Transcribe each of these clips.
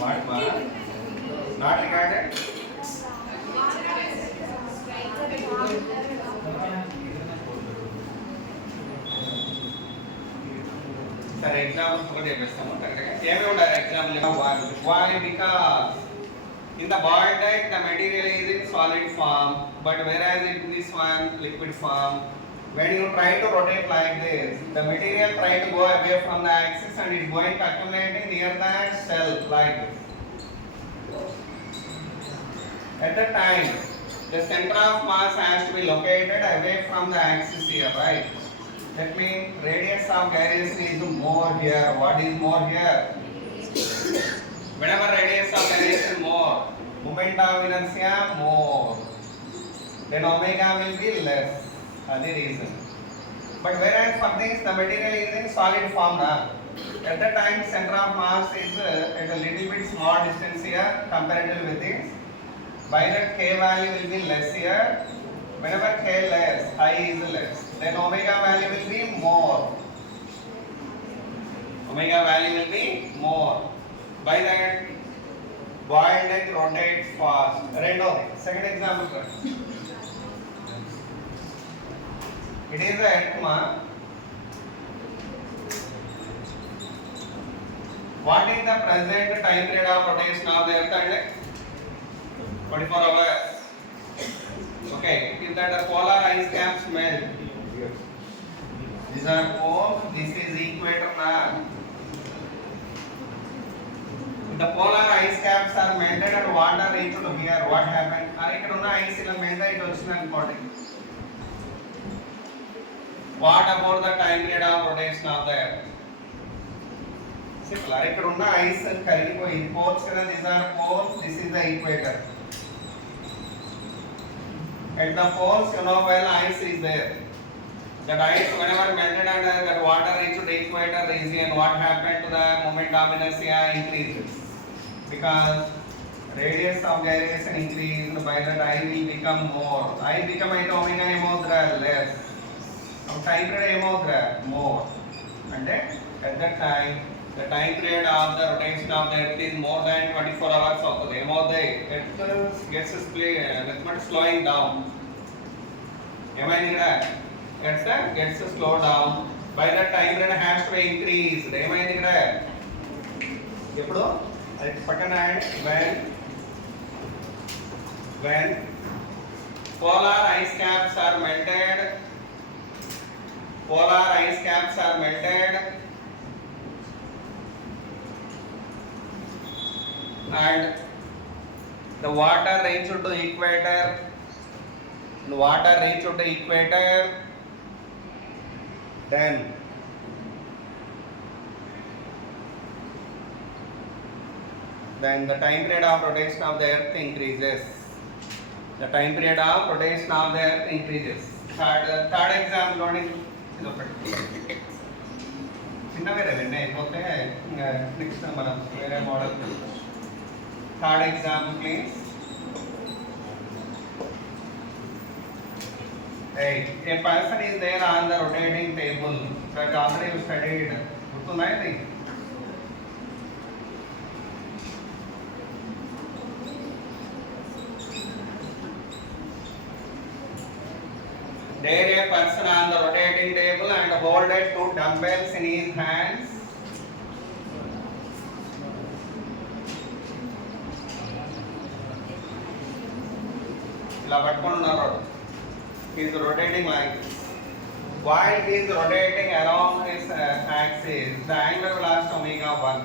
What mark? Not regarded? సరే examples ఒకటి చెప్పేస్తాము కరెక్ట్గా ఏమేమి ఉండాలి example why because in the boiled egg the material is in solid form but whereas in this one liquid form when you try to rotate like this the material try to go away from the axis and it is going to accumulating near the cell like this. At the time the center of mass has to be located away from the axis here, right? That means radius of gyration is more here. What is more here? Whenever radius of gyration more, moment of inertia more, then omega will be less. That's the reason. But whereas for this the material is in solid form now. At the time center of mass is at a little bit small distance here comparatively with this. By that k value will be less here. Whenever k less, I is less. Then omega value will be more. Omega value will be more. By that, boiled egg rotates fast. Second example. It is a atma. What is the present time period of rotation of the earth and 24 hours? Okay, if that the polar ice caps melt, these are poles, this is equator now. If the polar ice caps are melted and water reached to here, what happened? Are ikkada unna ice ila melt ayi vachindi anukondi. What about the time period of rotation of the earth? Simple. Are ikkada unna ice karigipoyi poles kada, these are poles, this is the equator. At the poles, you know well ice is there. That ice whenever melted and that water reached the equator region, what happened to the moment of inertia increases? Because radius of gyration increased, by that I will become more. I become అయితే omega ఏమవుతుందా less. Time period ఏమవుతుందా more. అంటే at that time the time period of the rotation of the earth is more than 24 hours అవుతుంది. ఏమవుతాయి? Earth gets slowing down. ఏమైంది ఇక్కడ? Earth gets slow down. By that time period has to be increased. ఏమైంది ఇక్కడ? ఎప్పుడు? అది పక్కన when polar ice caps are melted, and the water reached to equator, then the time period of rotation of the earth increases. Third example loading is open. చిన్న వేరే రెండు అయిపోతే next మనం వేరే model. Third example please. Hey, a person is there on the rotating table that already you studied. గుర్తుందా ఇది? There a person on the rotating table and holded two dumbbells in his hands. ఇలా పట్టుకొని ఉన్నారు. He is rotating like this. While he is rotating around his axis, the angular velocity omega 1.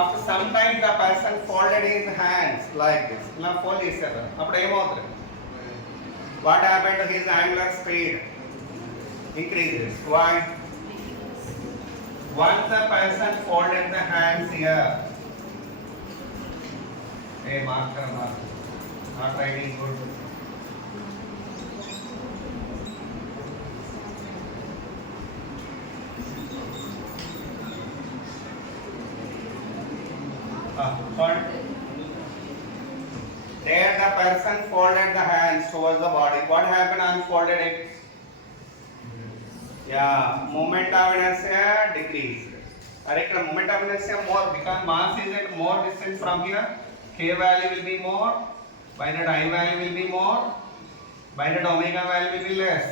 After some time the person folded his hands like this. ఇలా fold చేశారు. అప్పుడు ఏమవుతుంది? What happened to his angular speed? Increases. Why? Once the person folded the hands here. Hey, marker. Not writing good. There the person folded the hands towards the body. What happened on folded it? Yeah, moment of inertia decrease. increased. Are ikkada moment of inertia more because mass is at more distance from here. K value will be more, by that I value will be more, by that omega value will be less.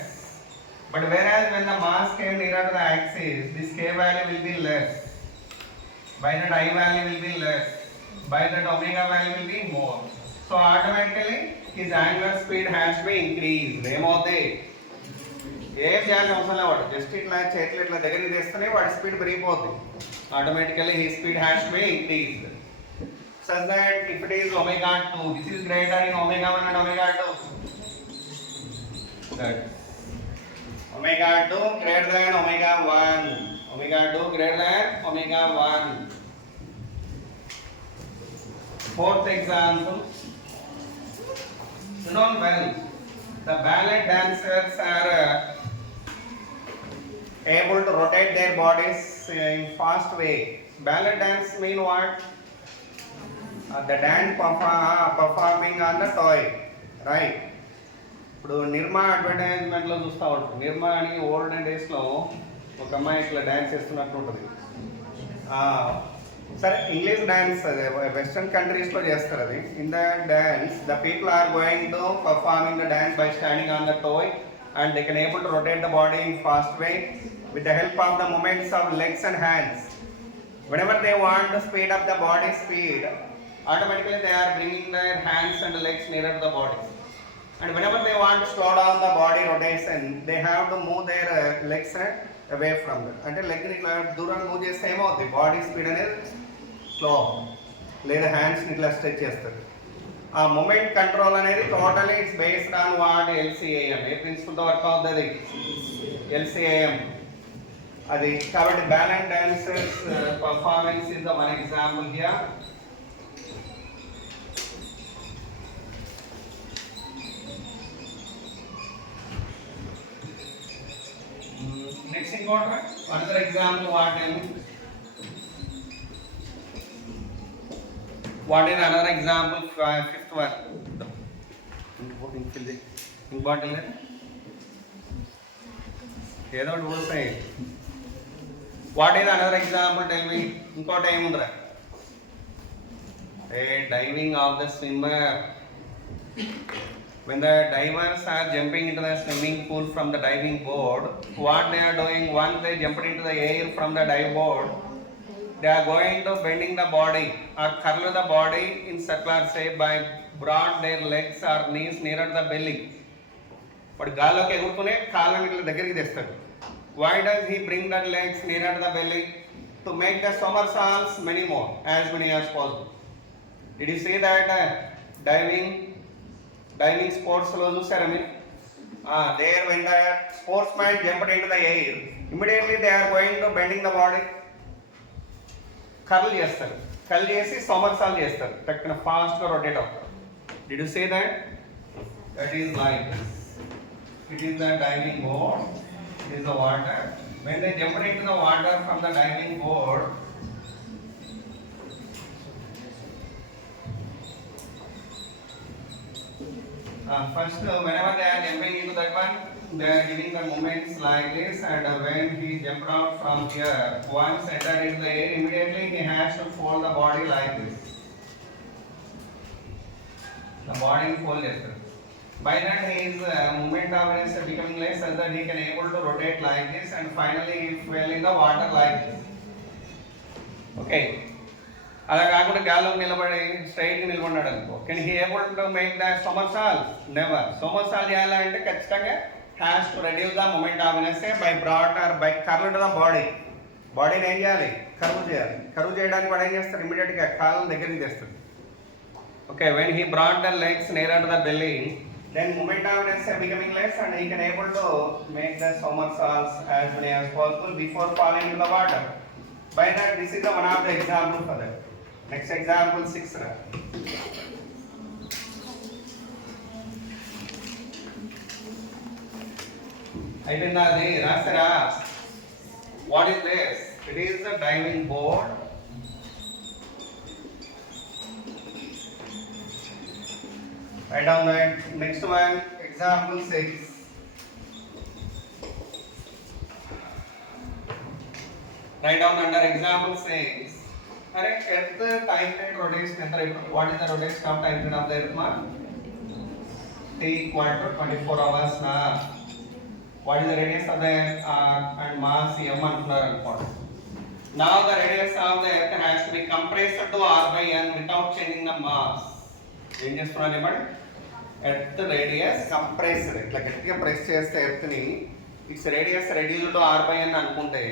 But whereas when the mass came nearer to the axis, this K value will be less, by that I value will be less, by that omega value will be more. So automatically his angular speed has to be increased. ఏమవుతాయి ఏం చేయాల్సిన అవసరం లేదు, వాడు just ఇట్లా చేతులు ఇట్లా దగ్గరికి తెస్తేనే వాడి స్పీడ్ పెరిగిపోతుంది. Automatically he speed has to be increased such that if it is omega 2, this is greater in omega 1 and omega 2. That omega 2 greater than omega 1. Omega 2 greater than omega 1. Fourth example. You know well, the ballet dancers are able to rotate their bodies in fast way. Ballet dance mean what? The dance performing on the toy, right? ఇప్పుడు నిర్మా అడ్వర్టైజ్మెంట్లో చూస్తూ ఉంటారు. నిర్మా అని olden డేస్లో ఒక అమ్మాయి ఇట్లా dance చేస్తున్నట్టు ఉంటుంది. సరే ఇంగ్లీష్ డ్యాన్స్ అదే వెస్ట్రన్ కంట్రీస్లో చేస్తారు అది. In the dance the people are going to performing the dance by standing on the toy and they can able to rotate the body in fast way with the help of the movements of legs and hands. Whenever they want to speed up the body speed, automatically they are bringing their hands and legs nearer to the body. And whenever they want to slow down the body rotation, they have to move their legs away from it. అంటే leg ని ఇట్లా దూరంగా move చేస్తే ఏమవుతుంది, body speed అనేది slow, లేదా hands ని ఇట్లా స్ట్రెచ్ చేస్తారు. ఆ మూమెంట్ కంట్రోల్ అనేది totally it's based on what LCAM. ఏ ప్రిన్సిపల్తో వర్క్ అవుతుంది, ఎల్సిఏఎం అది. కాబట్టి balance dancers performance is the one example here. Next important, another example what is another example, fifth one. Important ఏదో ఒకటి పోతాయి. What is another example, tell me. ఇంకోటి ఏముందిరా, diving of the swimmer. When the divers are jumping into the swimming pool from the diving board, what they are doing, once they jumped into the air from the dive board, they are going to bending the body or curl the body in circular shape by broad their legs or knees nearer the belly. But గాల్లోకి ఎగురుతూనే కాళ్ళని ఇట్లా దగ్గరికి తెస్తాడు. Why does he bring the legs nearer the belly? To make the somersaults many more, as many as possible. Did you see that diving sports లో చూసారా మీరు? There when the sportsman jumped into the air, immediately they are going to bending the body, curl చేస్తారు, curl చేసి సోమర్సాల్ చేస్తారు, టక్కున ఫాస్ట్గా rotate అవుతారు. Did you see that? That is like this. It is the diving board, it is the water. When they jumped into the water from the diving board, first whenever they are jumping into that one, they are giving the movements like this, and when he jumped out from here, once entered into the air, immediately he has to fold the body like this. The body fold చేస్తారు. By that his movement of is becoming less, so that he can able to rotate like this, and finally he fell in the water like this. Okay. అలా కాకుండా గాల్లో నిలబడి స్ట్రైట్గా నిలబడ్డాడు అనుకో, can he able to make the somersault? Never. Somersault చేయాలంటే ఖచ్చితంగా has to reduce the moment of inertia by broad or by curved the body. బాడీని ఏం చేయాలి, కర్వ్ చేయాలి. కర్వ్ చేయడానికి వాడు ఏం చేస్తాడు, ఇమీడియట్గా కాళ్ళని దగ్గరికి తెస్తాడు. Okay, when he broad the legs near to the belly, then moment of inertia becoming less, and he can able to make the somersaults as many as possible before falling into the water. By that, this is the one of the example for that. Next example 6. అయిపోయిందా అది, రాస్తారా? What is this? It is the diving board. Write down that. Next one, example 6. Write down under example says, correct, at the time rate rotation, what is the rotation of time rate of the Earth, man? T equal to 24 hours now. What is the radius of the Earth? R and mass m antunaru. Now the radius of the Earth has to be compressed to r by n without changing the mass. ఏం చేస్తున్నారు ఇప్పుడు? Earth radius compressed. ఇట్లా గట్టిగా press చేస్తే Earth ని its radius reduced to r by n అనుకుంటే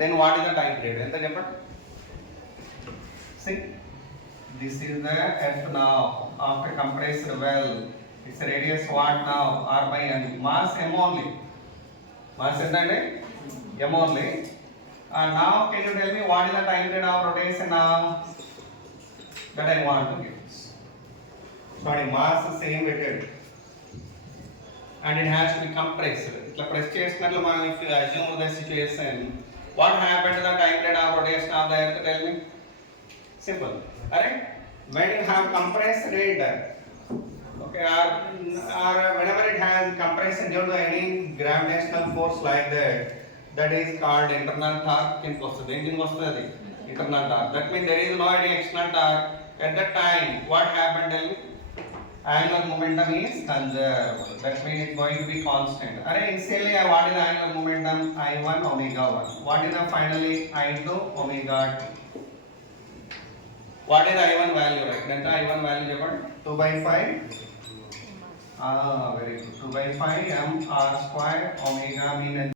then what is the time period? ఎంత చెప్పండి? See, this is the Earth now after compressed well. Its radius what now? R by n. Mass m only. Mass ఎంతండి? M only. Now can you tell me what is the time period of rotation now? That I want to give. Sorry, mass is same weighted. And it has to be compressed. ఇట్లా press చేసినట్లు మనం if you assume the situation, what happened to the time period of rotation of the Earth? Tell me. Simple. Alright? When it have compressed rate, okay, or whenever it has compression due to any gravitational force like that is called internal torque. కిందకి వస్తుంది. ఏంటికి వస్తుంది? Internal torque. That means there is no any external torque. At that time, what happened? Tell me. Angular momentum is conserved. That means it's going to be constant. Initially, what is the angular momentum? I1 omega 1. What is the finally I2 omega 2? What is the I1 value? Right? Then the I1 value is 2 by 5. Very good. 2 by 5 m r square omega mean